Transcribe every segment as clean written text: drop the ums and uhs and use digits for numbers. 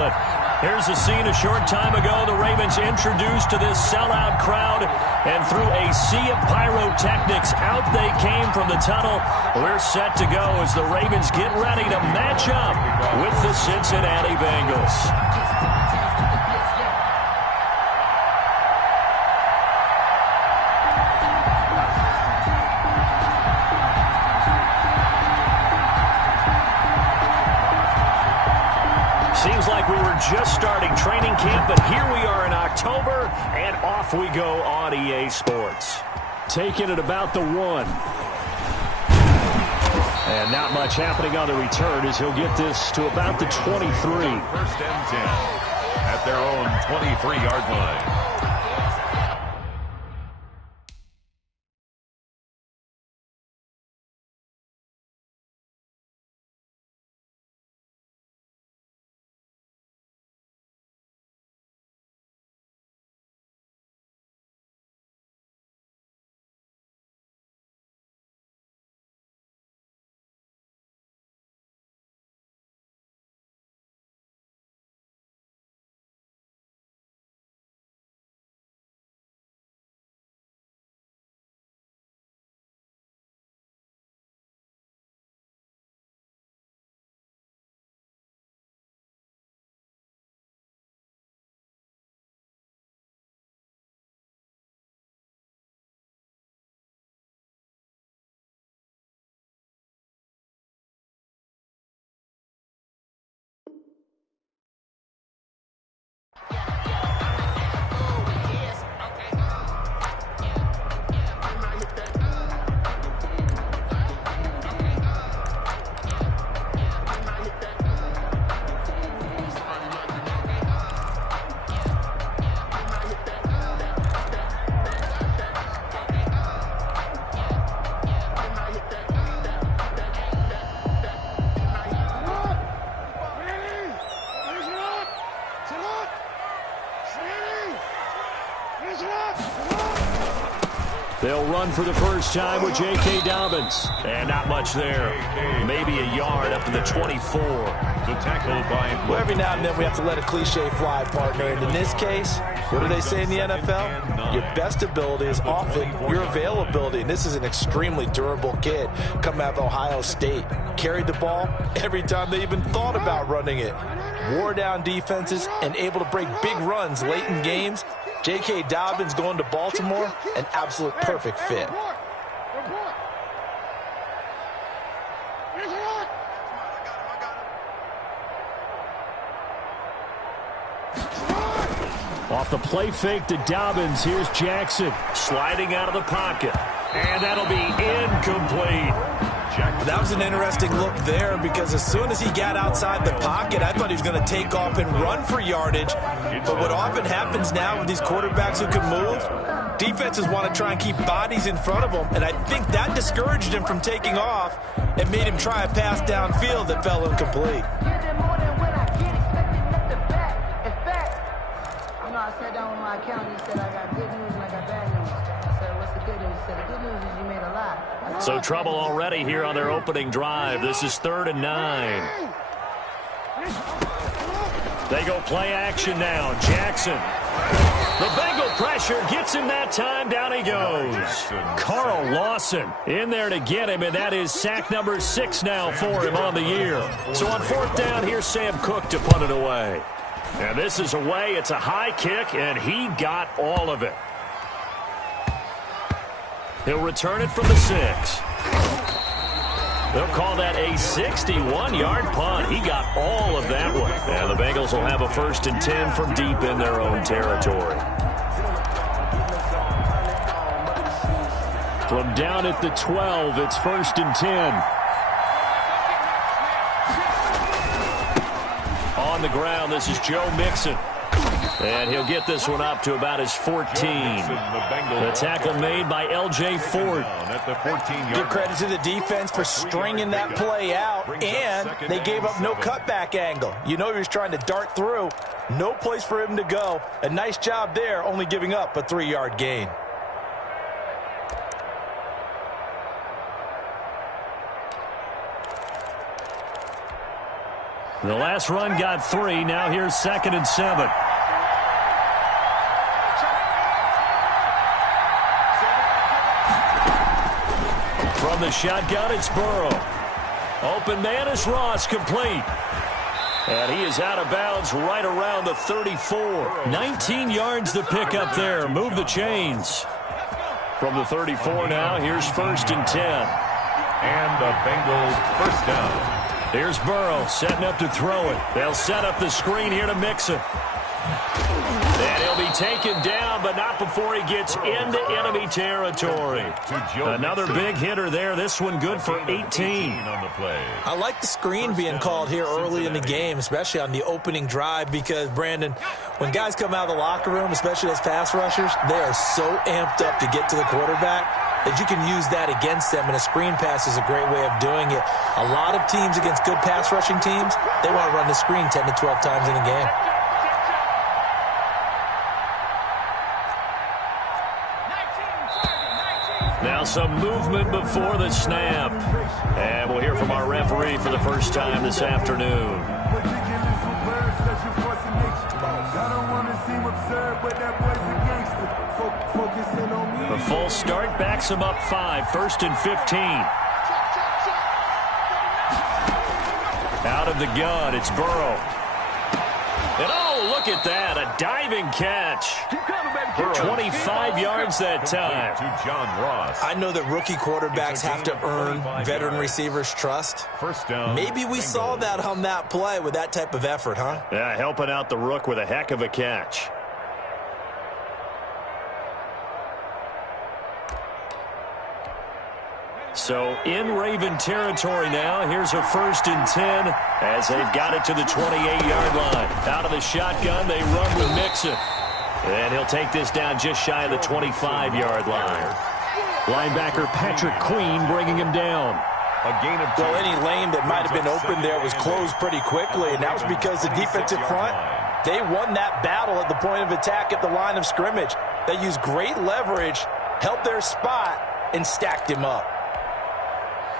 gentlemen. Here's a scene a short time ago. The Ravens introduced to this sellout crowd, and through a sea of pyrotechnics, out they came from the tunnel. We're set to go as the Ravens get ready to match up with the Cincinnati Bengals. Seems like we were just starting training camp, but here we are in October, and off we go on EA Sports. Taking it about the 1. And not much happening on the return as he'll get this to about the 23. First and 10 at their own 23-yard line. They'll run for the first time with J.K. Dobbins. And not much there. Maybe a yard up to the 24. The tackle by... Well, every now and then we have to let a cliche fly, partner. And in this case, what do they say in the NFL? Your best ability is often your availability. And this is an extremely durable kid coming out of Ohio State. Carried the ball every time they even thought about running it. Wore down defenses and able to break big runs late in games. J.K. Dobbins going to Baltimore, an absolute perfect fit. Off the play fake to Dobbins, here's Jackson. Sliding out of the pocket. And that'll be incomplete. That was an interesting look there because as soon as he got outside the pocket, I thought he was going to take off and run for yardage. But what often happens now with these quarterbacks who can move, defenses want to try and keep bodies in front of them. And I think that discouraged him from taking off and made him try a pass downfield that fell incomplete. I sat down with my accountant. He said, I got good news and I got bad news. I said, what's the good news? He said, the good news is you made a lot. So trouble already here on their opening drive. This is 3rd and 9. They go play action now. Jackson. The Bengal pressure gets him that time. Down he goes. Carl Lawson in there to get him, and that is sack number 6 now for him on the year. So on 4th down, here's Sam Cook to punt it away. And this is away. It's a high kick, and he got all of it. He'll return it from the 6. They'll call that a 61-yard punt. He got all of that one. And the Bengals will have a 1st and 10 from deep in their own territory. From down at the 12, it's 1st and 10. On the ground, this is Joe Mixon. And he'll get this one up to about his 14. The tackle made by L.J. Ford. Give credit to the defense for stringing that play out, and they gave up no cutback angle. You know he was trying to dart through. No place for him to go. A nice job there, only giving up a 3-yard gain. The last run got 3. Now here's 2nd and 7. From the shotgun, it's Burrow. Open man is Ross, complete. And he is out of bounds right around the 34. 19 yards to pick up there. Move the chains. From the 34 now, here's 1st and 10. And the Bengals first down. Here's Burrow setting up to throw it. They'll set up the screen here to mix it. And he'll be taken down, but not before he gets into enemy territory. Another big hitter there. This one good for 18 on the play. I like the screen being called here early in the game, especially on the opening drive, because, Brandon, when guys come out of the locker room, especially as pass rushers, they are so amped up to get to the quarterback that you can use that against them, and a screen pass is a great way of doing it. A lot of teams against good pass rushing teams, they want to run the screen 10 to 12 times in a game. Now some movement before the snap. And we'll hear from our referee for the first time this afternoon. The full start backs him up 5. 1st and 15. Out of the gun, it's Burrow. And oh, look at that, a diving catch. 25 yards that time. To John Ross. I know that rookie quarterbacks have to earn veteran receivers' trust. First down. Maybe we saw that on that play with that type of effort, huh? Yeah, helping out the rook with a heck of a catch. So in Raven territory now. Here's a 1st and 10 as they've got it to the 28-yard line. Out of the shotgun, they run with Mixon. And he'll take this down just shy of the 25-yard line. Linebacker Patrick Queen bringing him down. A gain of 2. Well, any lane that might have been open there was closed pretty quickly, and that was because the defensive front, they won that battle at the point of attack at the line of scrimmage. They used great leverage, held their spot, and stacked him up.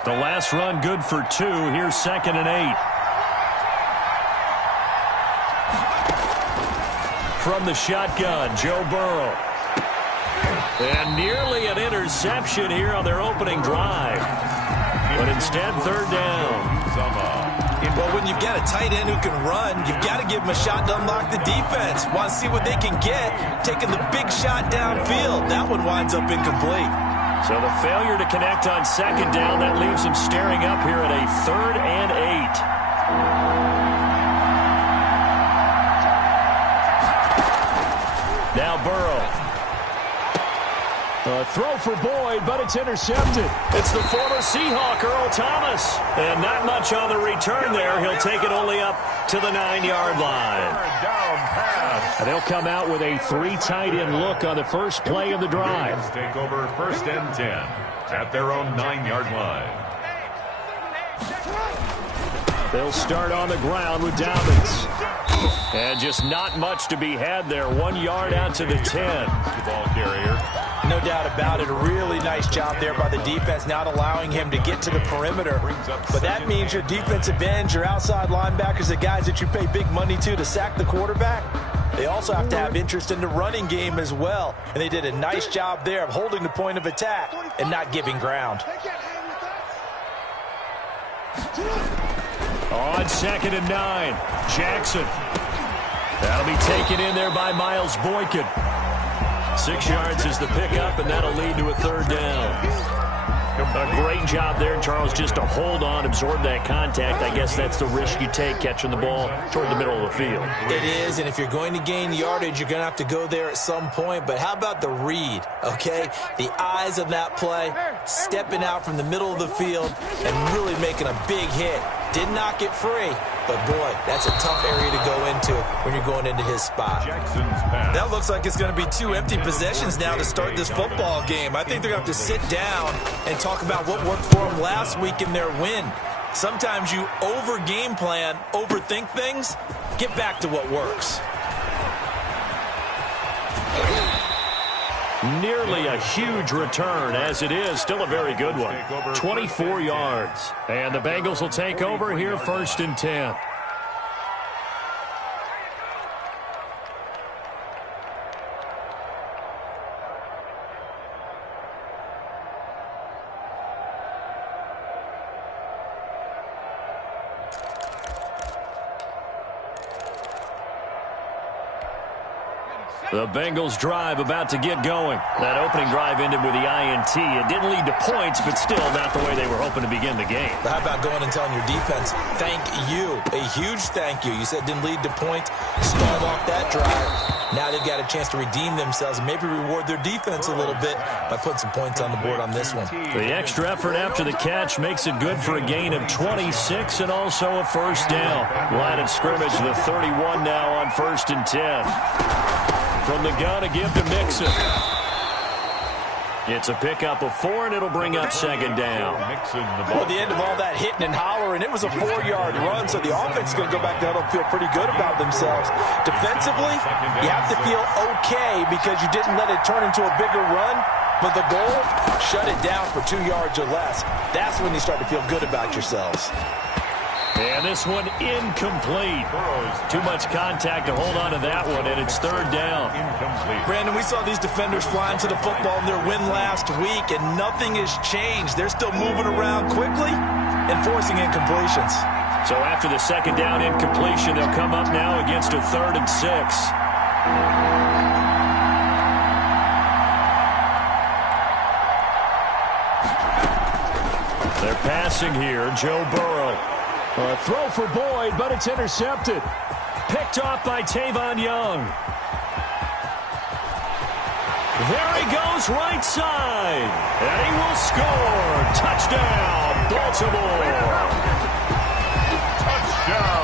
The last run good for 2. Here's 2nd and 8. From the shotgun, Joe Burrow. And nearly an interception here on their opening drive. But instead, 3rd down. Well, when you've got a tight end who can run, you've got to give him a shot to unlock the defense. Want to see what they can get, taking the big shot downfield. That one winds up incomplete. So the failure to connect on 2nd down, that leaves him staring up here at a 3rd and 8. Now Burrow. A throw for Boyd, but it's intercepted. It's the former Seahawk, Earl Thomas. And not much on the return there. He'll take it only up to the 9-yard line. And they'll come out with a 3 tight end look on the first play of the drive. Take over 1st and 10 at their own 9-yard line. They'll start on the ground with Dobbins. And just not much to be had there. 1 yard out to the 10. The ball carrier. No doubt about it. A really nice job there by the defense, not allowing him to get to the perimeter. But that means your defensive ends, your outside linebackers, the guys that you pay big money to sack the quarterback, they also have to have interest in the running game as well. And they did a nice job there of holding the point of attack and not giving ground. On 2nd and 9, Jackson. That'll be taken in there by Miles Boykin. 6 yards is the pickup, and that'll lead to a 3rd down. A great job there, Charles, just to hold on, absorb that contact. I guess that's the risk you take catching the ball toward the middle of the field. It is, and if you're going to gain yardage, you're going to have to go there at some point. But how about the read, okay? The eyes of that play, stepping out from the middle of the field and really making a big hit. Did not get free, but boy, that's a tough area to go into when you're going into his spot. That looks like it's going to be 2 empty possessions now to start this football game. I think they're going to have to sit down and talk about what worked for them last week in their win. Sometimes you over-game plan, overthink things. Get back to what works. Nearly a huge return, as it is. Still a very good one. 24 yards. And the Bengals will take over here 1st and 10. The Bengals drive about to get going. That opening drive ended with the INT. It didn't lead to points, but still not the way they were hoping to begin the game. How about going and telling your defense, thank you, a huge thank you. You said didn't lead to points, stalled off that drive. Now they've got a chance to redeem themselves and maybe reward their defense a little bit by putting some points on the board on this one. The extra effort after the catch makes it good for a gain of 26 and also a first down. Line of scrimmage, the 31 now on 1st and 10. From the gun, a give to Mixon. It's a pickup of 4, and it'll bring up 2nd down. Well, at the end of all that hitting and hollering, it was a 4-yard run, so the offense is going to go back down and feel pretty good about themselves. Defensively, you have to feel okay because you didn't let it turn into a bigger run, but the goal, shut it down for 2 yards or less. That's when you start to feel good about yourselves. And this one incomplete. Too much contact to hold on to that one, and it's 3rd down. Brandon, we saw these defenders flying to the football in their win last week, and nothing has changed. They're still moving around quickly and forcing incompletions. So after the 2nd down incompletion, they'll come up now against a 3rd and 6. They're passing here. Joe Burrow. A throw for Boyd, but it's intercepted. Picked off by Tavon Young. There he goes, right side. And he will score. Touchdown, Baltimore.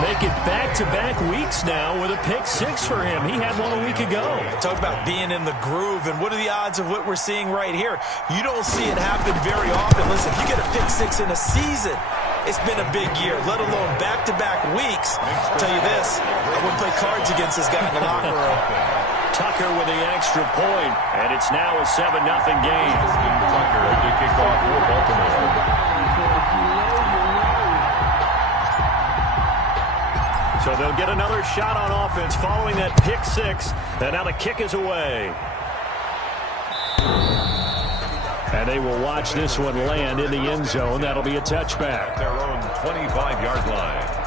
Make it back-to-back weeks now with a pick-6 for him. He had one a week ago. Talk about being in the groove, and what are the odds of what we're seeing right here? You don't see it happen very often. Listen, if you get a pick-6 in a season, it's been a big year, let alone back-to-back weeks. I'll tell you this, I wouldn't play cards against this guy in the locker room. Tucker with the extra point, and it's now a 7-0 game. Tucker to kick off for Baltimore. So they'll get another shot on offense following that pick-6, and now the kick is away. And they will watch this one land in the end zone. That'll be a touchback. Their own 25-yard line.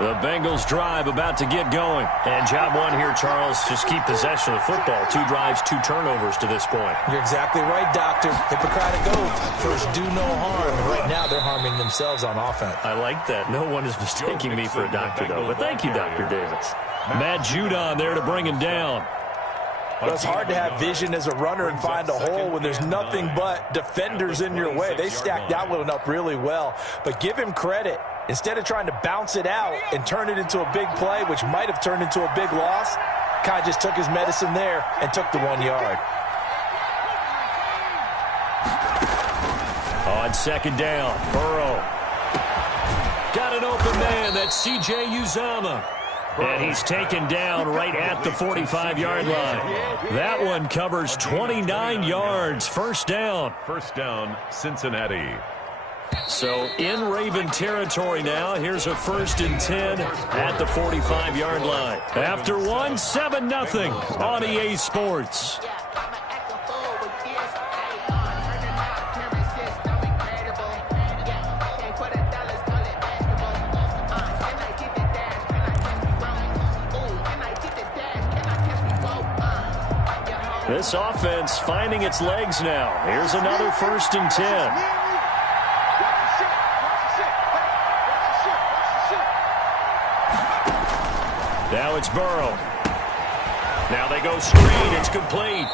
The Bengals drive about to get going. And job one here, Charles, just keep possession of the football. 2 drives, 2 turnovers to this point. You're exactly right, Doctor. Hippocratic oath. First, do no harm. And right now, they're harming themselves on offense. I like that. No one is mistaking me for a doctor, though. But thank you, Dr. Davis. Matt Judon there to bring him down. Well, it's hard to have vision as a runner and find a hole when there's nothing but defenders in your way. They stacked that one up really well. But give him credit. Instead of trying to bounce it out and turn it into a big play, which might have turned into a big loss, kind of just took his medicine there and took the 1 yard. On 2nd down, Burrow. Got an open man. That's C.J. Uzomah. And he's taken down right at the 45-yard line. That one covers 29 yards. First down. First down, Cincinnati. So in Raven territory now. Here's a 1st and 10 at the 45-yard line. After 1, 7-0 on EA Sports. This offense finding its legs now. Here's another 1st and 10. Now it's Burrow. Now they go screen. It's complete.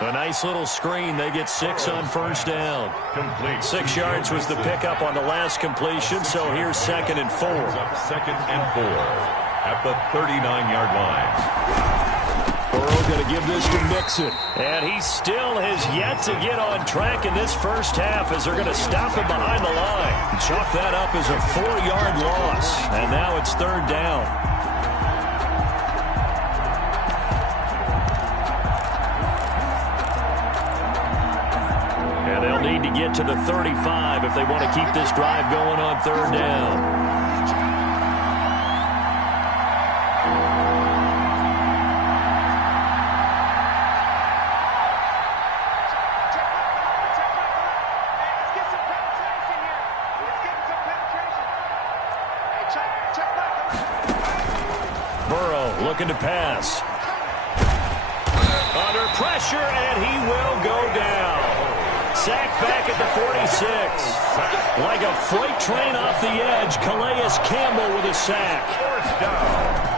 A nice little screen. They get 6 on 1st down. Complete. 6 yards was the pickup on the last completion, so here's 2nd and 4. 2nd and 4 at the 39-yard line. Burrow going to give this to Mixon. And he still has yet to get on track in this first half as they're going to stop him behind the line. Chalk that up as a 4-yard loss. And now it's 3rd down. And they'll need to get to the 35 if they want to keep this drive going on 3rd down. looking to pass. Under pressure, and he will go down. Sacked back at the 46. Like a freight train off the edge, Calais Campbell with a sack. First down.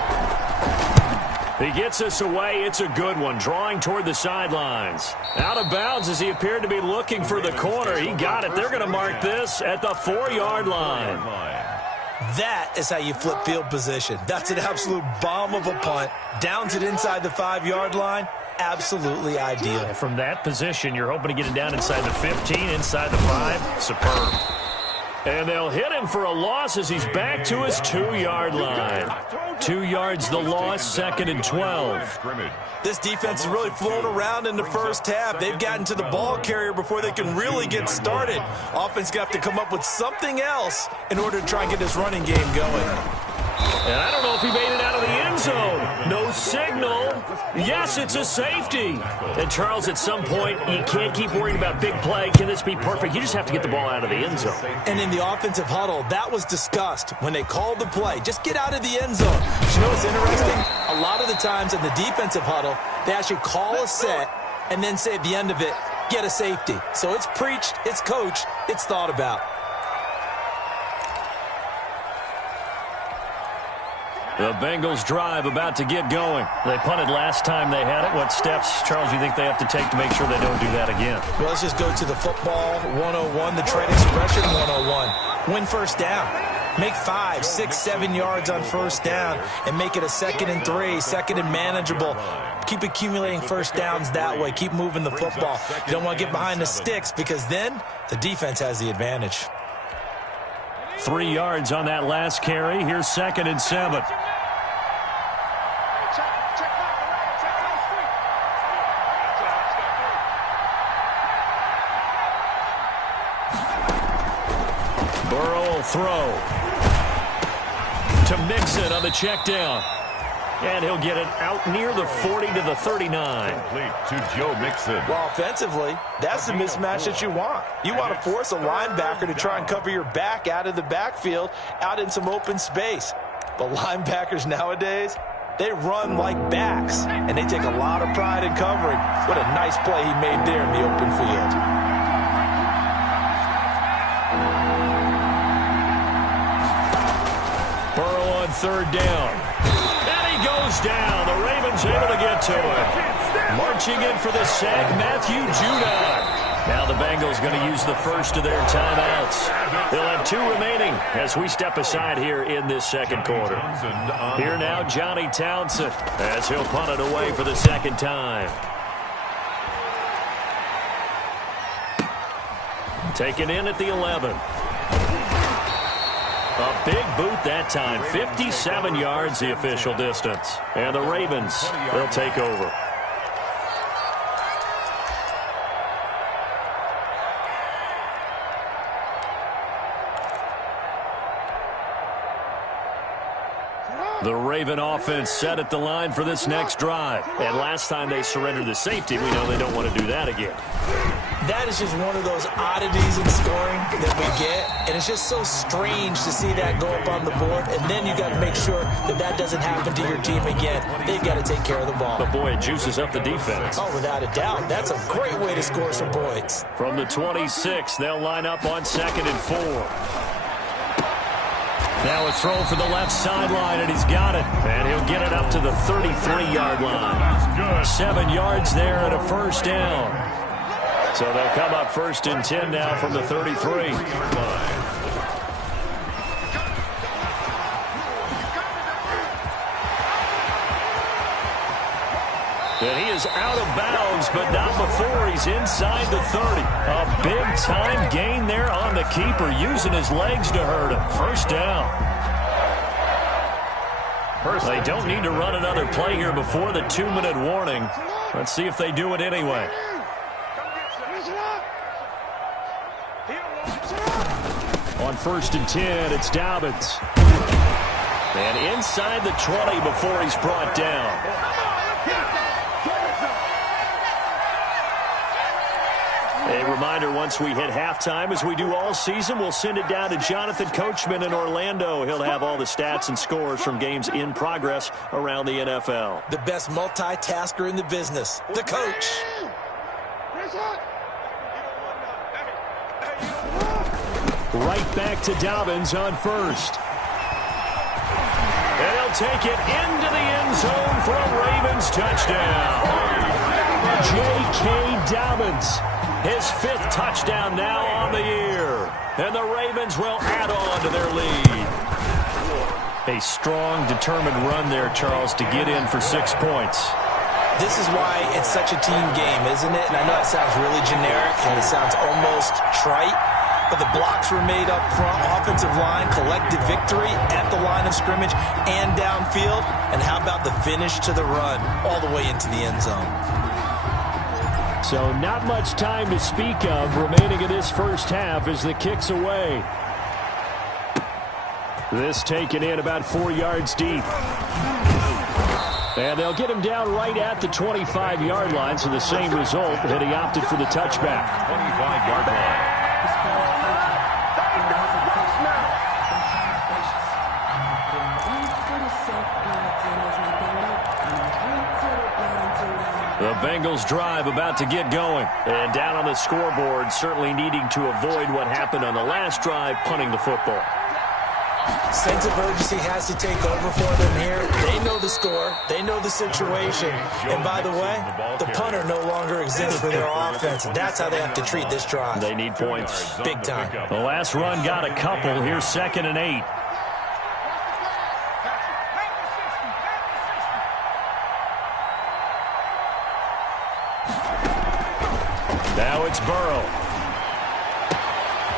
He gets us away. It's a good one, drawing toward the sidelines. Out of bounds as he appeared to be looking for the corner. He got it. They're going to mark this at the 4-yard line. That is how you flip field position. That's an absolute bomb of a punt. Downs it inside the 5-yard line. Absolutely ideal. From that position, you're hoping to get it down inside the 15, inside the 5. Superb. And they'll hit him for a loss as he's back to his 2-yard line. 2 yards the loss, 2nd and 12. This defense is really flown around in the first half. They've gotten to the ball carrier before they can really get started. Offense going to have to come up with something else in order to try and get this running game going. And I don't know if he made it out of the end zone. No signal. Yes, it's a safety. And, Charles, at some point, you can't keep worrying about big play. Can this be perfect? You just have to get the ball out of the end zone. And in the offensive huddle, that was discussed when they called the play. Just get out of the end zone. But you know what's interesting? A lot of the times in the defensive huddle, they actually call a set and then say at the end of it, get a safety. So it's preached, it's coached, it's thought about. The Bengals drive about to get going. They punted last time they had it. What steps, Charles, you think they have to take to make sure they don't do that again? Well, let's just go to the football 101, the trade expression 101. Win first down. Make 5, 6, 7 yards on first down and make it a 2nd and 3, 2nd and manageable. Keep accumulating first downs that way. Keep moving the football. You don't want to get behind the sticks because then the defense has the advantage. 3 yards on that last carry. Here's 2nd and 7. Burrow will throw to Mixon on the check down. And he'll get it out near the 40 to the 39. Complete to Joe Mixon. Well, offensively, that's the mismatch that you want. You want to force a linebacker to try and cover your back out of the backfield, out in some open space. But linebackers nowadays, they run like backs, and they take a lot of pride in covering. What a nice play he made there in the open field. Burrow on 3rd down. Goes down. The Ravens able to get to it. Marching in for the sack, Matthew Judon. Now the Bengals going to use the first of their timeouts. They'll have 2 remaining as we step aside here in this 2nd quarter. Here now, Johnny Townsend as he'll punt it away for the 2nd time. Taken in at the 11. A big boot that time. 57 yards the official distance. And the Ravens, they'll take over. The Raven offense set at the line for this next drive. And last time they surrendered the safety, we know they don't want to do that again. That is just one of those oddities in scoring that we get, and it's just so strange to see that go up on the board, and then you got to make sure that that doesn't happen to your team again. They've got to take care of the ball. But, boy, it juices up the defense. Oh, without a doubt. That's a great way to score some points. From the 26, they'll line up on 2nd and 4. Now a throw for the left sideline, and he's got it. And he'll get it up to the 33-yard line. 7 yards there and a first down. So they'll come up 1st and 10 now from the 33. And he is out of bounds, but not before he's inside the 30. A big-time gain there on the keeper, using his legs to hurt him. First down. They don't need to run another play here before the 2-minute warning. Let's see if they do it anyway. On 1st and 10, it's Dobbins. And inside the 20 before he's brought down. A A reminder, once we hit halftime, as we do all season, we'll send it down to Jonathan Coachman in Orlando. He'll have all the stats and scores from games in progress around the NFL. The best multitasker in the business, the coach. Right back to Dobbins on first. And he'll take it into the end zone for a Ravens touchdown. J.K. Dobbins, his 5th touchdown now on the year. And the Ravens will add on to their lead. A strong, determined run there, Charles, to get in for 6 points. This is why it's such a team game, isn't it? And I know it sounds really generic and it sounds almost trite, but the blocks were made up front, offensive line, collective victory at the line of scrimmage and downfield. And how about the finish to the run all the way into the end zone? So not much time to speak of remaining in this first half as the kick's away. This taken in about 4 yards deep. And they'll get him down right at the 25-yard line, so the same result, that he opted for the touchback. 25-yard line. The Bengals drive about to get going. And down on the scoreboard, certainly needing to avoid what happened on the last drive, punting the football. Sense of urgency has to take over for them here. They know the score. They know the situation. And by the way, the punter no longer exists for their offense. That's how they have to treat this drive. They need points. Big time. The last run got a couple. Here's 2nd and 8. Now it's Burrow.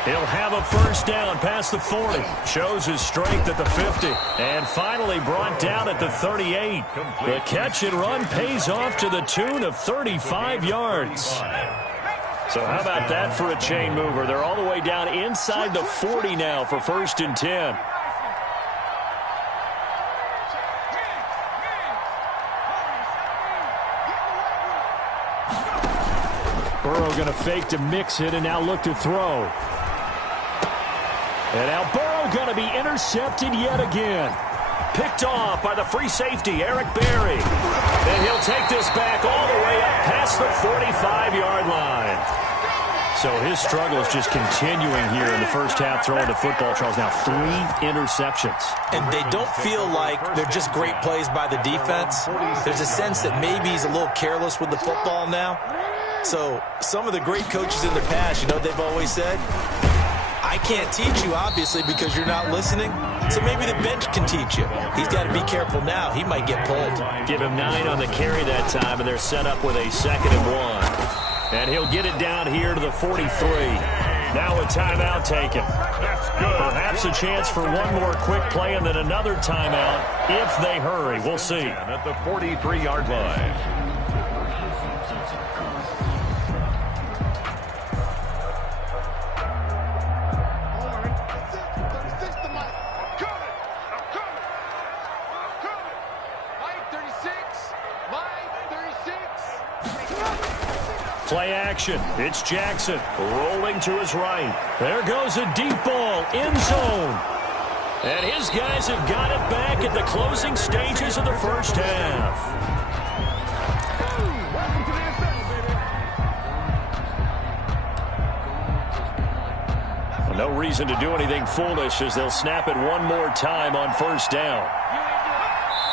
He'll have a first down past the 40. Shows his strength at the 50. And finally brought down at the 38. The catch and run pays off to the tune of 35 yards. So how about that for a chain mover? They're all the way down inside the 40 now for 1st and 10. Burrow going to fake to mix it and now look to throw. And now Burrow going to be intercepted yet again. Picked off by the free safety, Eric Berry. And he'll take this back all the way up past the 45-yard line. So his struggle is just continuing here in the first half, throwing the football, Charles. Now 3 interceptions. And they don't feel like they're just great plays by the defense. There's a sense that maybe he's a little careless with the football now. So some of the great coaches in the past, you know what they've always said? I can't teach you, obviously, because you're not listening. So maybe the bench can teach you. He's got to be careful now. He might get pulled. Give him 9 on the carry that time, and they're set up with a 2nd and 1. And he'll get it down here to the 43. Now a timeout taken. That's good. Perhaps a chance for one more quick play and then another timeout if they hurry. We'll see. At the 43-yard line. Play action. It's Jackson rolling to his right. There goes a deep ball, end zone. And his guys have got it back at the closing stages of the first half. No reason to do anything foolish as they'll snap it one more time on first down.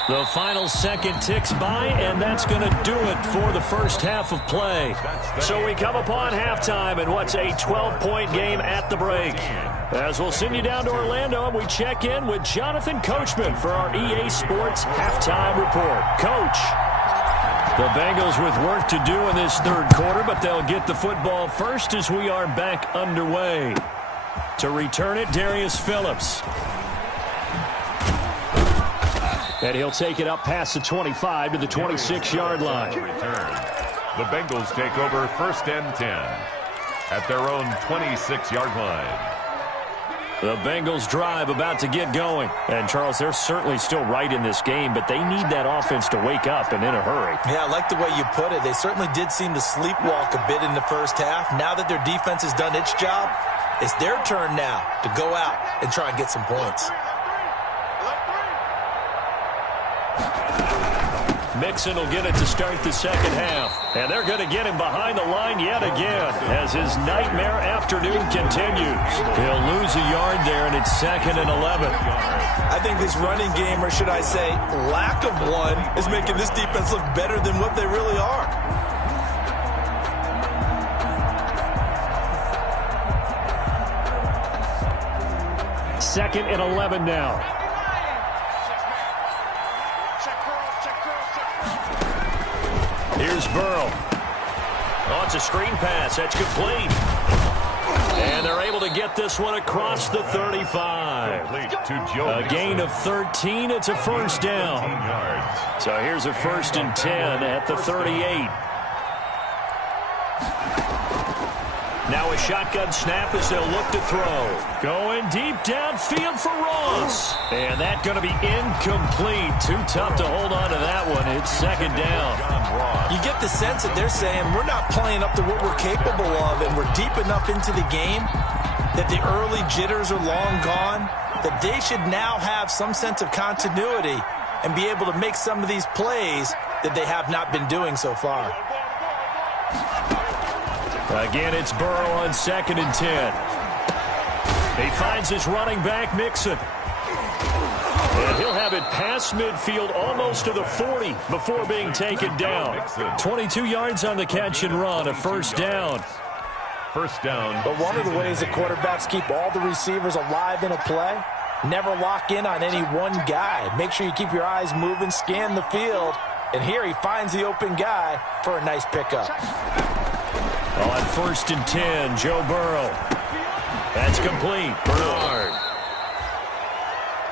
The final second ticks by, and that's going to do it for the first half of play. So we come upon halftime in what's a 12-point game at the break. As we'll send you down to Orlando, and we check in with Jonathan Coachman for our EA Sports Halftime Report. Coach, the Bengals with work to do in this third quarter, but they'll get the football first as we are back underway. To return it, Darius Phillips. And he'll take it up past the 25 to the 26-yard line. The Bengals take over 1st and 10 at their own 26-yard line. The Bengals drive about to get going. And, Charles, they're certainly still right in this game, but they need that offense to wake up and in a hurry. Yeah, I like the way you put it. They certainly did seem to sleepwalk a bit in the first half. Now that their defense has done its job, it's their turn now to go out and try and get some points. Mixon will get it to start the second half. And they're going to get him behind the line yet again as his nightmare afternoon continues. He'll lose a yard there, and it's 2nd and 11. I think this running game, or should I say lack of one, is making this defense look better than what they really are. Second and 11 now. Here's Burrow. Oh, it's a screen pass. That's complete. And they're able to get this one across the 35. A gain of 13. It's a first down. So here's a 1st and 10 at the 38. Now a shotgun snap as they'll look to throw. Going deep downfield for Ross. And that's going to be incomplete. Too tough to hold on to that one. It's 2nd down. You get the sense that they're saying we're not playing up to what we're capable of, and we're deep enough into the game that the early jitters are long gone, that they should now have some sense of continuity and be able to make some of these plays that they have not been doing so far. Again, it's Burrow on 2nd and 10. He finds his running back, Mixon. And he'll have it past midfield almost to the 40 before being taken down. 22 yards on the catch and run, a first down. First down. But one of the ways that quarterbacks keep all the receivers alive in a play, never lock in on any one guy. Make sure you keep your eyes moving, scan the field. And here he finds the open guy for a nice pickup. On 1st and 10, Joe Burrow. That's complete. Bernard.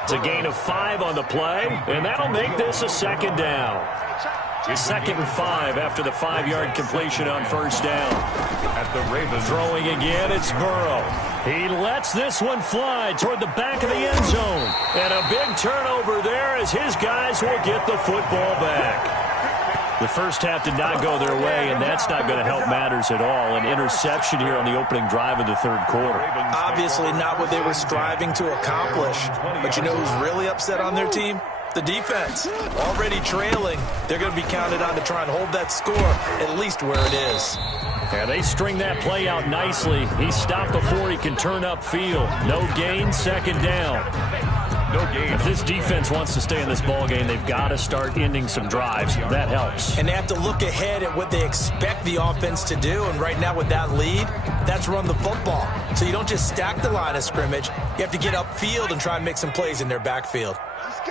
It's a gain of 5 on the play, and that'll make this a 2nd down. 2nd and 5 after the 5-yard completion on first down. At the Ravens. Throwing again, it's Burrow. He lets this one fly toward the back of the end zone. And a big turnover there as his guys will get the football back. The first half did not go their way, and that's not going to help matters at all. An interception here on the opening drive of the third quarter. Obviously not what they were striving to accomplish. But you know who's really upset on their team? The defense. Already trailing. They're going to be counted on to try and hold that score at least where it is. Yeah, they string that play out nicely. He stopped before he can turn upfield. No gain, 2nd down. No gain. If this defense wants to stay in this ball game, they've got to start ending some drives. That helps. And they have to look ahead at what they expect the offense to do. And right now with that lead, that's run the football. So you don't just stack the line of scrimmage. You have to get upfield and try and make some plays in their backfield.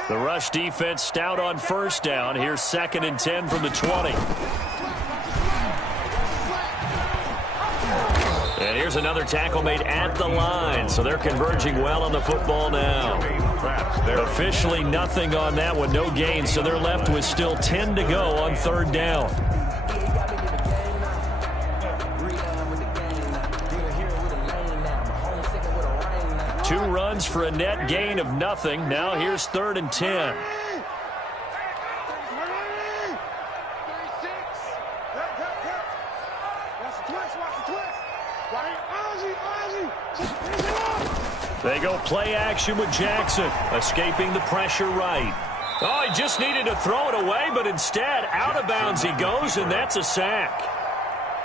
The rush defense stout on first down. Here's 2nd and 10 from the 20. And here's another tackle made at the line. So they're converging well on the football now. Officially nothing on that one. No gain. So they're left with still 10 to go on 3rd down. Two runs for a net gain of nothing. Now here's 3rd and 10. They go play action with Jackson, escaping the pressure right. Oh, he just needed to throw it away, but instead, out of bounds he goes, and that's a sack.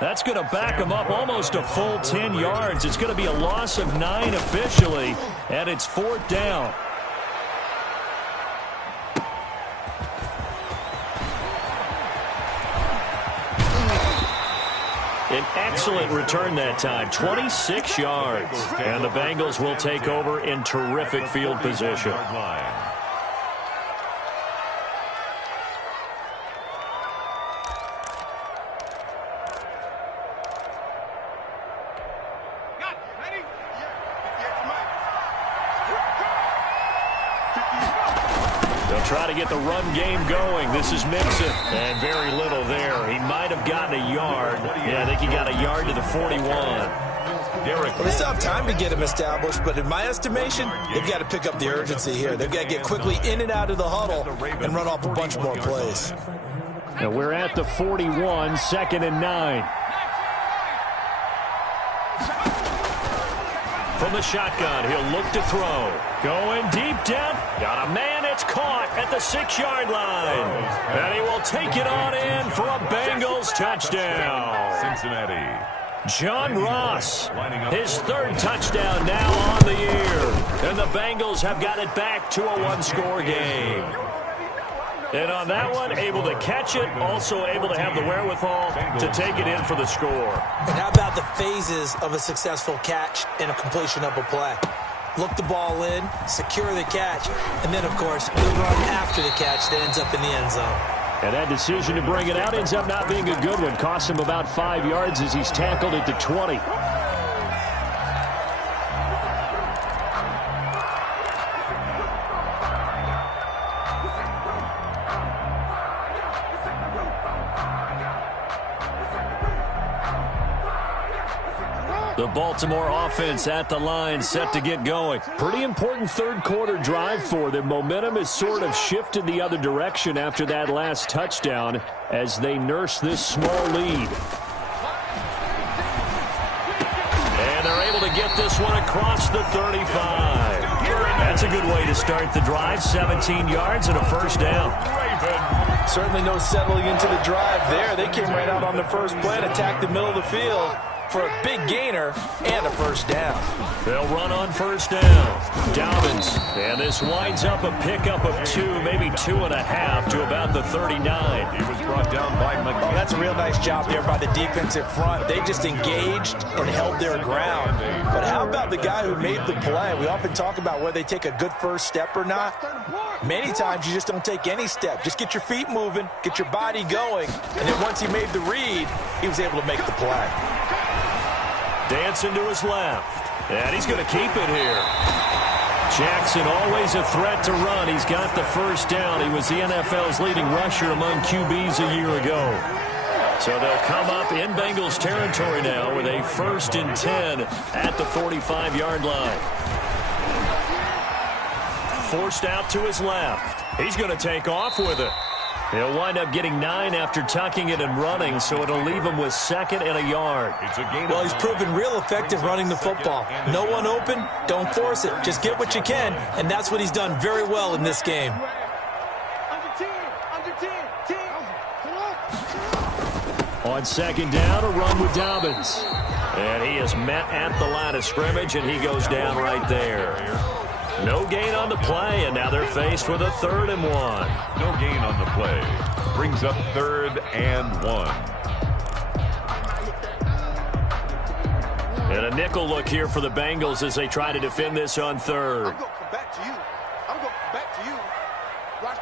That's going to back him up almost a full 10 yards. It's going to be a loss of 9 officially, and it's 4th down. An excellent return that time, 26 yards. And the Bengals will take over in terrific field position. Try to get the run game going. This is Mixon. And very little there. He might have gotten a yard. Yeah, I think he got a yard to the 41. Well, they still have time to get him established, but in my estimation, they've got to pick up the urgency here. They've got to get quickly in and out of the huddle and run off a bunch more plays. And we're at the 41, 2nd and 9. From the shotgun, he'll look to throw. Going deep down. Got a man. It's caught at the 6-yard line. And he will take it on in for a Bengals touchdown. Cincinnati. John Ross, his 3rd touchdown now on the year. And the Bengals have got it back to a 1-score game. And on that one, able to catch it, also able to have the wherewithal to take it in for the score. And how about the phases of a successful catch and a completion of a play? Look the ball in, secure the catch, and then, of course, the run after the catch that ends up in the end zone. And that decision to bring it out ends up not being a good one. Costs him about 5 yards as he's tackled at the 20. The Baltimore offense at the line, set to get going. Pretty important 3rd quarter drive for them. Momentum has sort of shifted the other direction after that last touchdown as they nurse this small lead. And they're able to get this one across the 35. That's a good way to start the drive. 17 yards and a 1st down. Certainly no settling into the drive there. They came right out on the first play and attacked the middle of the field for a big gainer and a 1st down. They'll run on 1st down. Dobbins. And this winds up a pickup of 2, maybe 2.5 to about the 39. He was brought down by McGee. Oh, that's a real nice job there by the defensive front. They just engaged and held their ground. But how about the guy who made the play? We often talk about whether they take a good first step or not. Many times you just don't take any step. Just get your feet moving, get your body going, and then once he made the read, he was able to make the play. Dancing to his left. And he's going to keep it here. Jackson always a threat to run. He's got the 1st down. He was the NFL's leading rusher among QBs a year ago. So they'll come up in Bengals territory now with a 1st and 10 at the 45-yard line. Forced out to his left. He's going to take off with it. He'll wind up getting 9 after tucking it and running, so it'll leave him with 2nd and a yard. Well, he's proven real effective running the football. No one open, don't force it. Just get what you can, and that's what he's done very well in this game. On 2nd down, a run with Dobbins. And he is met at the line of scrimmage, and he goes down right there. No gain on the play, and now they're faced with a 3rd and 1. No gain on the play. Brings up 3rd and 1. And a nickel look here for the Bengals as they try to defend this on 3rd. I'm going to come back to you. I'm going to come back to you. Watch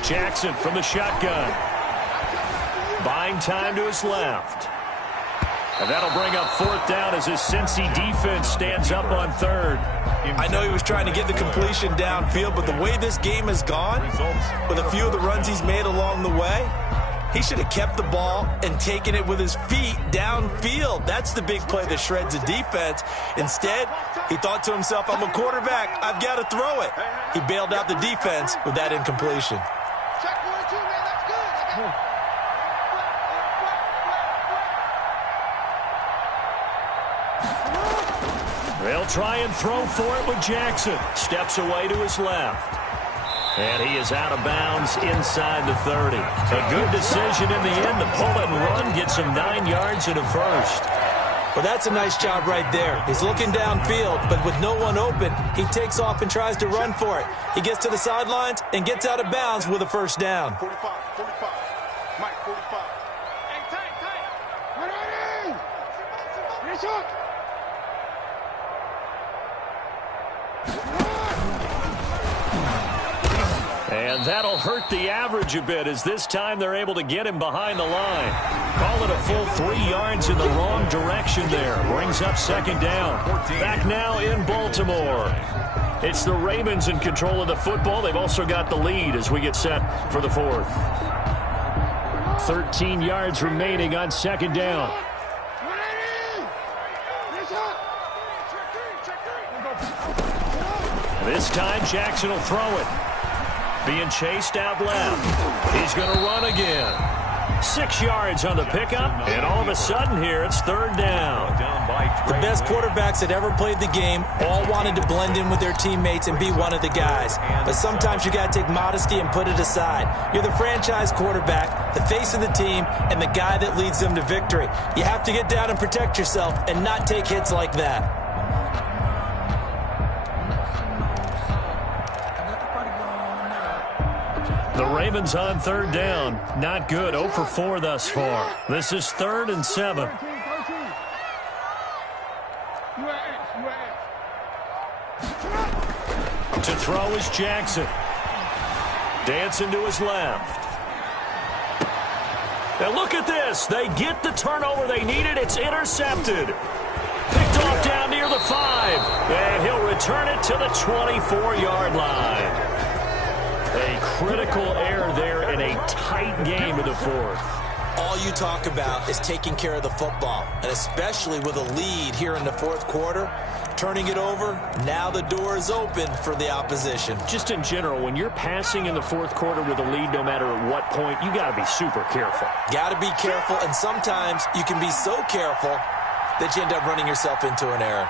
36. Jackson from the shotgun. Buying time to his left. And that'll bring up 4th down as his Cincy defense stands up on 3rd. I know he was trying to get the completion downfield, but the way this game has gone, with a few of the runs he's made along the way, he should have kept the ball and taken it with his feet downfield. That's the big play that shreds the defense. Instead, he thought to himself, I'm a quarterback. I've got to throw it. He bailed out the defense with that incompletion. Check 1 and 2, man. That's good. They'll try and throw for it with Jackson. Steps away to his left. And he is out of bounds inside the 30. A good decision in the end to pull it and run. Gets him 9 yards and a 1st. Well, that's a nice job right there. He's looking downfield, but with no one open, he takes off and tries to run for it. He gets to the sidelines and gets out of bounds with a 1st down. 45. Mike, 45. Hey, tight. Ready? Finish up. And that'll hurt the average a bit as this time they're able to get him behind the line. Call it a full 3 yards in the wrong direction there. Brings up 2nd down. Back now in Baltimore. It's the Ravens in control of the football. They've also got the lead as we get set for the 4th. 13 yards remaining on 2nd down. This time, Jackson will throw it. Being chased out left. He's going to run again. 6 yards on the pickup, and all of a sudden here, it's third down. The best quarterbacks that ever played the game all wanted to blend in with their teammates and be one of the guys. But sometimes you got to take modesty and put it aside. You're the franchise quarterback, the face of the team, and the guy that leads them to victory. You have to get down and protect yourself and not take hits like that. The Ravens on third down. Not good. 0 for 4 thus far. This is 3rd and 7. To throw is Jackson. Dancing to his left. And look at this. They get the turnover they needed. It's intercepted. Picked off down near the 5. And he'll return it to the 24-yard line. A critical error there in a tight game in the 4th. All you talk about is taking care of the football, and especially with a lead here in the 4th quarter, turning it over, now the door is open for the opposition. Just in general, when you're passing in the 4th quarter with a lead, no matter at what point, you got to be super careful. Got to be careful, and sometimes you can be so careful that you end up running yourself into an error.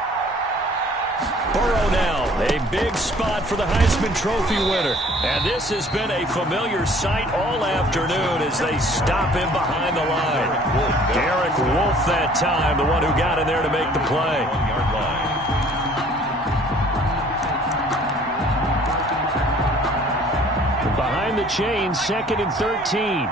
Burrow now, a big spot for the Heisman Trophy winner. And this has been a familiar sight all afternoon as they stop him behind the line. Derek Wolfe that time, the one who got in there to make the play. Behind the chains, 2nd and 13.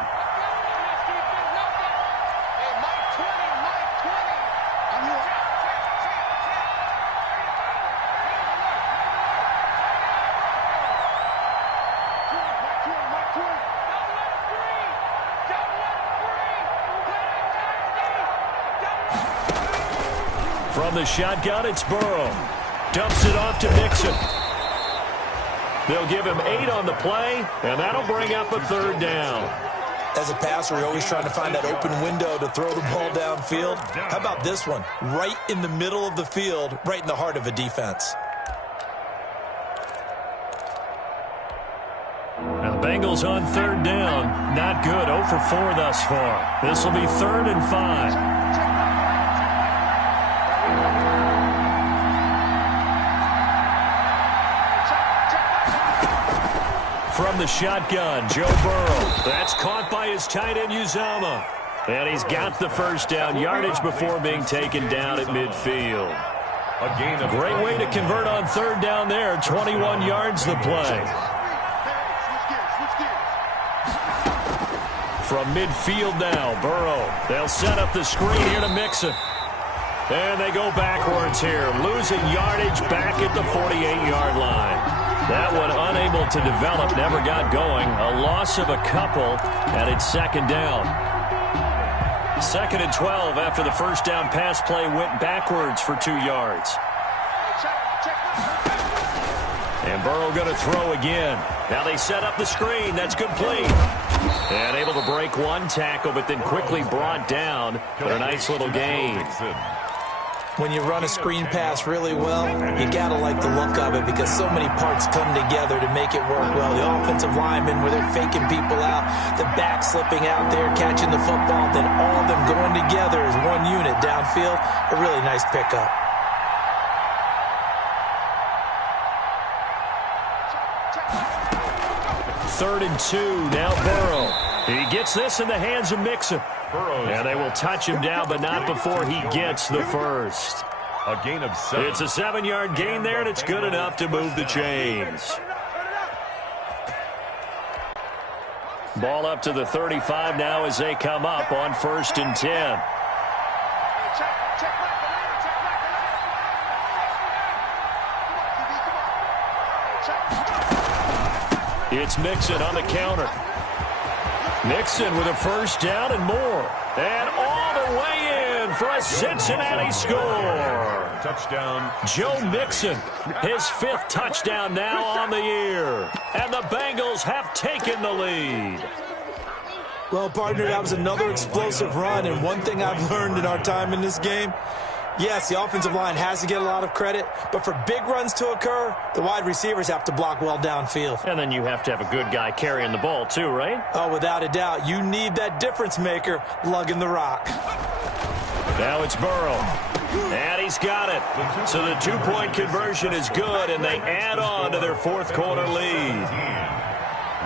From the shotgun, it's Burrow. Dumps it off to Mixon. They'll give him 8 on the play, and that'll bring up a 3rd down. As a passer, you're always trying to find that open window to throw the ball downfield. How about this one? Right in the middle of the field, right in the heart of a defense. Now the Bengals on 3rd down. Not good. 0 for 4 thus far. This will be 3rd and 5. From the shotgun, Joe Burrow. That's caught by his tight end, Uzomah. And he's got the first down yardage before being taken down at midfield. Great way to convert on 3rd down there. 21 yards the play. From midfield now, Burrow. They'll set up the screen here to Mixon. And they go backwards here, losing yardage back at the 48-yard line. That one unable to develop, never got going. A loss of a couple, and it's 2nd down. 2nd and 12 after the first down pass play went backwards for 2 yards. And Burrow going to throw again. Now they set up the screen. That's complete. And able to break one tackle, but then quickly brought down for a nice little gain. When you run a screen pass really well, you got to like the look of it because so many parts come together to make it work well. The offensive linemen, where they're faking people out, the back slipping out there, catching the football, then all of them going together as one unit downfield. A really nice pickup. Third and 2, now Burrow. He gets this in the hands of Mixon. And they will touch him down, but not before he gets the first. A gain of 7. It's a 7-yard gain there, and it's good enough to move the chains. Ball up to the 35 now as they come up on 1st and 10. It's Mixon on the counter. Mixon with a first down and more. And all the way in for a Cincinnati score. Touchdown. Joe Mixon, his 5th touchdown now on the year. And the Bengals have taken the lead. Well, partner, that was another explosive run. And one thing I've learned in our time in this game, Yes, the offensive line has to get a lot of credit, but for big runs to occur, the wide receivers have to block well downfield. And then you have to have a good guy carrying the ball too, right? Oh, without a doubt. You need that difference maker lugging the rock. Now it's Burrow. And he's got it. So the two-point conversion is good, and they add on to their fourth quarter lead.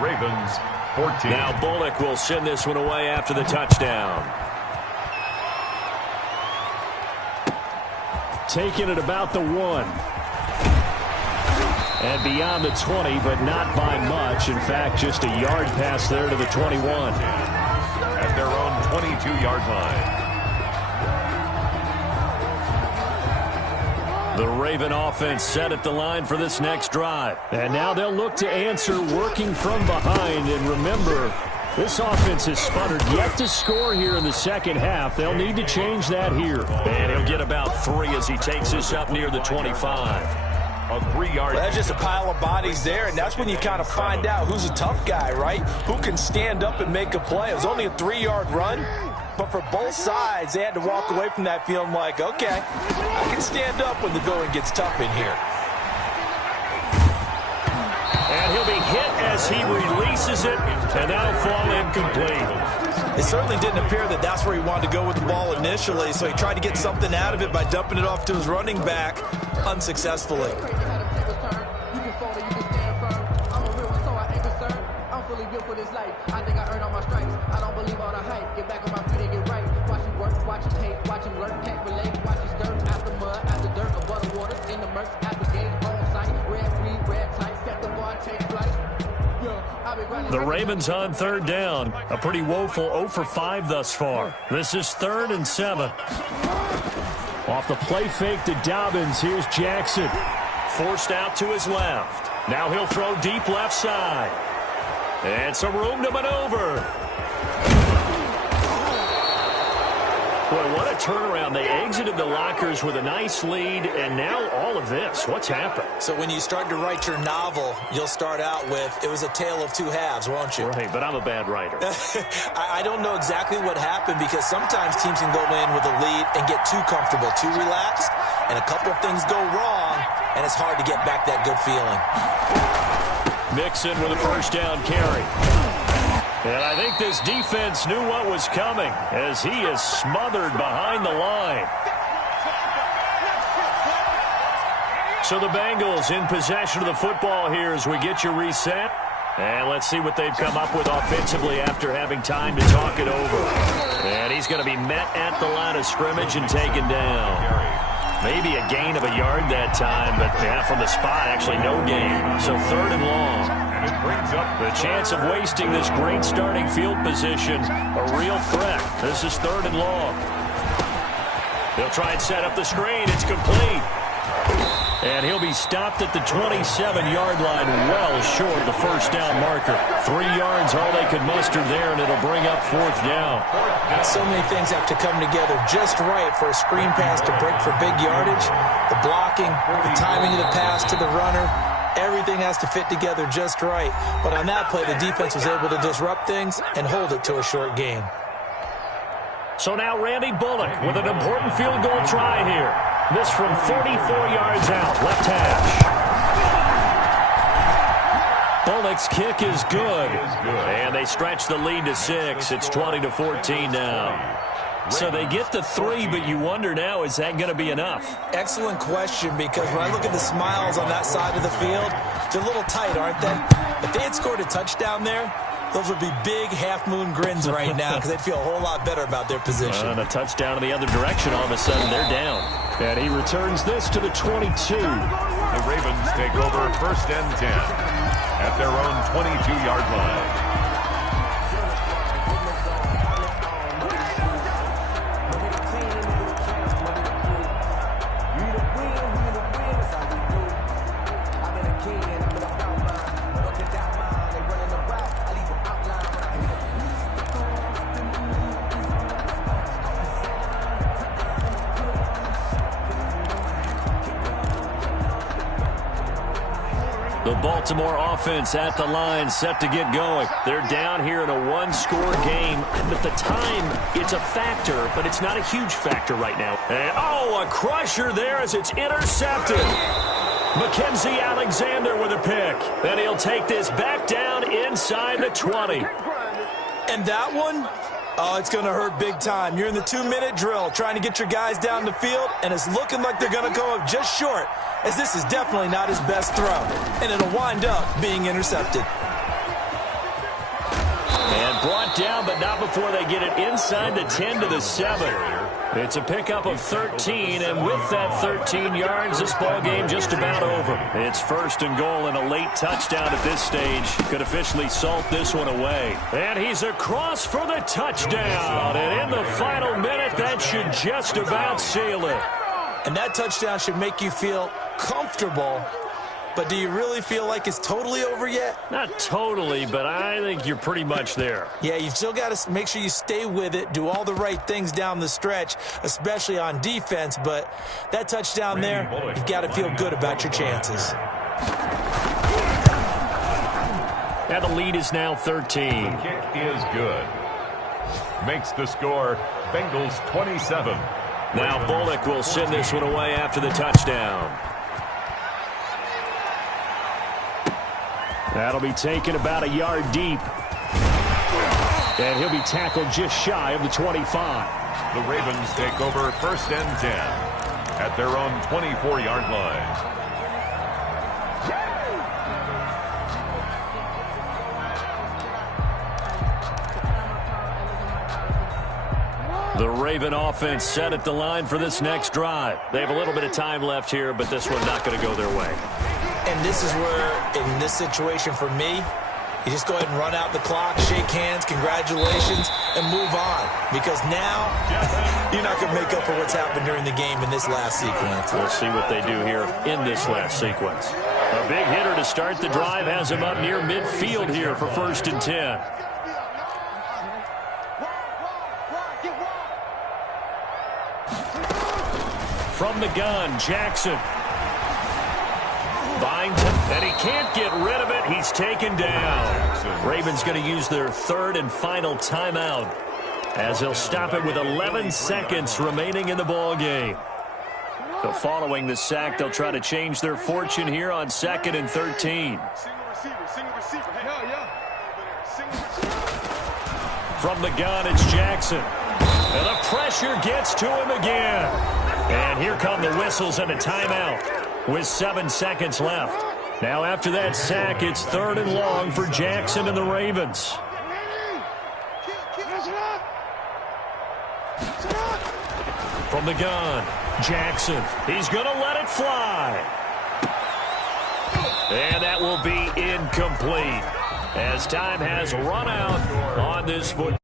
Ravens 14. Now Bullock will send this one away after the touchdown. Taking it about the 1. And beyond the 20, but not by much. In fact, just a yard pass there to the 21. At their own 22-yard line. The Raven offense set at the line for this next drive. And now they'll look to answer working from behind. And remember, this offense has sputtered yet to score here in the second half. They'll need to change that here. And he'll get about 3 as he takes this up near the 25. A 3-yard. Well, that's just a pile of bodies there, and that's when you kind of find out who's a tough guy, right? Who can stand up and make a play. It was only a 3-yard run, but for both sides, they had to walk away from that feeling like, okay, I can stand up when the going gets tough in here. And he'll be hit as he releases it, and that'll fall incomplete. It certainly didn't appear that that's where he wanted to go with the ball initially, so he tried to get something out of it by dumping it off to his running back unsuccessfully. The Ravens on third down. A pretty woeful 0 for 5 thus far. This is 3rd and 7. Off the play fake to Dobbins. Here's Jackson. Forced out to his left. Now he'll throw deep left side. And some room to maneuver. Boy, what a turnaround. They exited the lockers with a nice lead, and now all of this. What's happened? So when you start to write your novel, you'll start out with, it was a tale of two halves, won't you? Right, but I'm a bad writer. I don't know exactly what happened, because sometimes teams can go in with a lead and get too comfortable, too relaxed, and a couple of things go wrong, and it's hard to get back that good feeling. Mixon with a first down carry. And I think this defense knew what was coming as he is smothered behind the line. So the Bengals in possession of the football here as we get you reset. And let's see what they've come up with offensively after having time to talk it over. And he's going to be met at the line of scrimmage and taken down. Maybe a gain of a yard that time, but yeah, from the spot, actually no gain. So 3rd and long. The chance of wasting this great starting field position, a real threat. This is 3rd and long. They'll try and set up the screen. It's complete. And he'll be stopped at the 27-yard line, well short of the first down marker. 3 yards, all they could muster there, and it'll bring up 4th down. So many things have to come together just right for a screen pass to break for big yardage. The blocking, the timing of the pass to the runner, everything has to fit together just right. But on that play, the defense was able to disrupt things and hold it to a short gain. So now Randy Bullock with an important field goal try here. This from 44 yards out, left hash. Bullock's kick is good. And they stretch the lead to 6. It's 20-14 now. So they get the 3, but you wonder now, is that going to be enough? Excellent question, because when I look at the smiles on that side of the field, they're a little tight, aren't they? If they had scored a touchdown there, those would be big half-moon grins right now because they'd feel a whole lot better about their position. And a touchdown in the other direction, all of a sudden they're down. And he returns this to the 22. The Ravens take over 1st and 10 at their own 22-yard line. The Baltimore offense at the line, set to get going. They're down here in a one-score game. At the time, it's a factor, but it's not a huge factor right now. And, oh, a crusher there as it's intercepted. Mackenzie Alexander with a pick. And he'll take this back down inside the 20. And that one, oh, it's going to hurt big time. You're in the 2-minute drill trying to get your guys down the field, and it's looking like they're going to go up just short, as this is definitely not his best throw, and it'll wind up being intercepted. And brought down, but not before they get it inside the 10 to the 7. It's a pickup of 13, and with that 13 yards, this ball game just about over. It's 1st and goal, and a late touchdown at this stage could officially salt this one away. And he's across for the touchdown, and in the final minute, that should just about seal it. And that touchdown should make you feel comfortable, but do you really feel like it's totally over yet? Not totally, but I think you're pretty much there. Yeah, you've still got to make sure you stay with it, do all the right things down the stretch, especially on defense, but that touchdown there, you've got to feel good about your chances. And the lead is now 13. The kick is good. Makes the score Bengals 27. Now Bullock will send this one away after the touchdown. That'll be taken about a yard deep. And he'll be tackled just shy of the 25. The Ravens take over 1st and 10 at their own 24-yard line. The Raven offense set at the line for this next drive. They have a little bit of time left here, but this one's not going to go their way. And this is where, in this situation for me, you just go ahead and run out the clock, shake hands, congratulations, and move on. Because now, you're not going to make up for what's happened during the game in this last sequence. We'll see what they do here in this last sequence. A big hitter to start the drive has him up near midfield here for 1st and 10. From the gun, Jackson. Byington, and he can't get rid of it. He's taken down. Ravens going to use their 3rd and final timeout as they'll stop it with 11 seconds remaining in the ball game. So following the sack, they'll try to change their fortune here on 2nd and 13. From the gun, it's Jackson. And the pressure gets to him again. And here come the whistles and a timeout with 7 seconds left. Now after that sack, it's 3rd and long for Jackson and the Ravens. From the gun, Jackson. He's going to let it fly. And that will be incomplete as time has run out on this football.